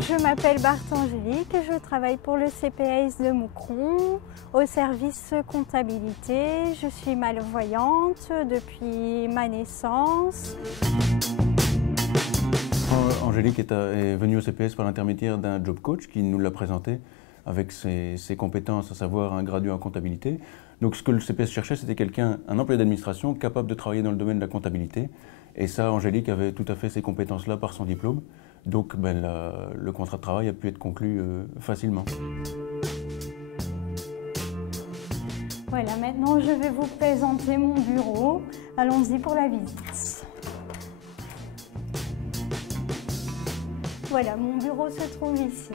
Je m'appelle Barthe Angélique et je travaille pour le CPAS de Moucron au service comptabilité. Je suis malvoyante depuis ma naissance. Angélique est venue au CPS par l'intermédiaire d'un job coach qui nous l'a présenté avec ses compétences, à savoir un graduat en comptabilité. Donc ce que le CPS cherchait, c'était quelqu'un, un employé d'administration capable de travailler dans le domaine de la comptabilité. Et ça, Angélique avait tout à fait ces compétences-là par son diplôme. Donc le contrat de travail a pu être conclu facilement. Voilà, maintenant je vais vous présenter mon bureau. Allons-y pour la visite. Voilà, mon bureau se trouve ici.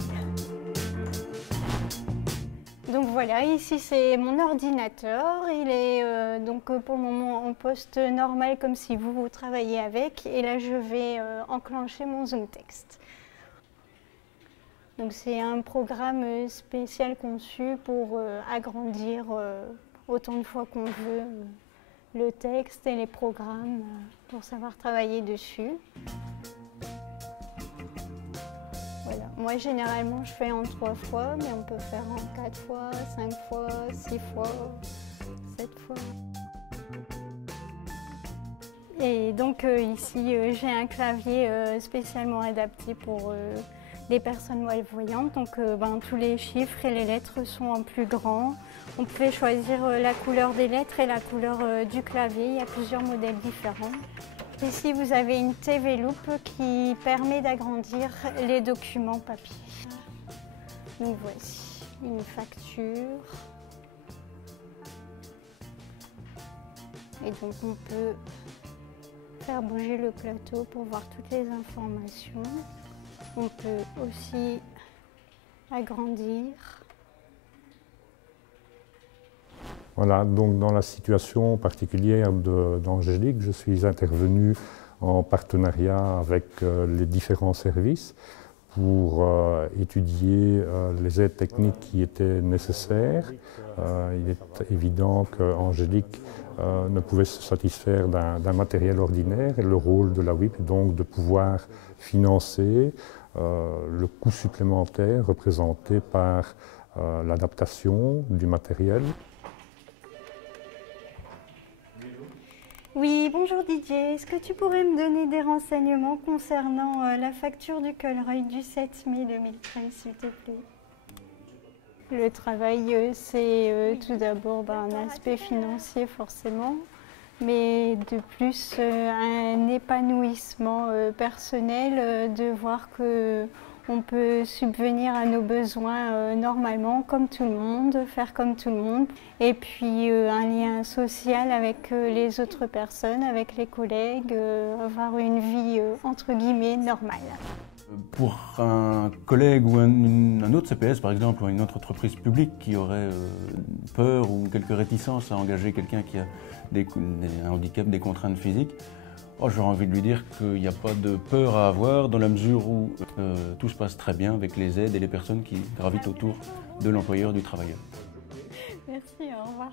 Donc voilà, ici c'est mon ordinateur. Il est donc pour le moment en poste normal comme si vous travaillez avec. Et là je vais enclencher mon ZoomText. Donc c'est un programme spécial conçu pour agrandir autant de fois qu'on veut le texte et les programmes pour savoir travailler dessus. Voilà. Moi, généralement, je fais en 3 fois, mais on peut faire en 4 fois, 5 fois, 6 fois, 7 fois. Et donc ici, j'ai un clavier spécialement adapté pour les personnes malvoyantes. Donc tous les chiffres et les lettres sont en plus grand. On pouvait choisir la couleur des lettres et la couleur du clavier. Il y a plusieurs modèles différents. Ici, vous avez une TV Loupe qui permet d'agrandir les documents papier. Donc voici une facture. Et donc on peut faire bouger le plateau pour voir toutes les informations. On peut aussi agrandir. Voilà, donc dans la situation particulière d'Angélique, je suis intervenu en partenariat avec les différents services pour étudier les aides techniques qui étaient nécessaires. Il est évident qu'Angélique ne pouvait se satisfaire d'un matériel ordinaire et le rôle de la WIP est donc de pouvoir financer le coût supplémentaire représenté par l'adaptation du matériel. Oui, bonjour Didier. Est-ce que tu pourrais me donner des renseignements concernant la facture du Colruyt du 7 mai 2013, s'il te plaît? Le travail, c'est tout d'abord un aspect financier forcément, mais de plus un épanouissement personnel de voir que on peut subvenir à nos besoins normalement, comme tout le monde, faire comme tout le monde. Et puis un lien social avec les autres personnes, avec les collègues, avoir une vie entre guillemets normale. Pour un collègue ou un autre CPS par exemple, ou une autre entreprise publique qui aurait peur ou quelques réticences à engager quelqu'un qui a un handicap, des contraintes physiques, j'aurais envie de lui dire qu'il n'y a pas de peur à avoir dans la mesure où tout se passe très bien avec les aides et les personnes qui gravitent autour de l'employeur, du travailleur. Merci, au revoir.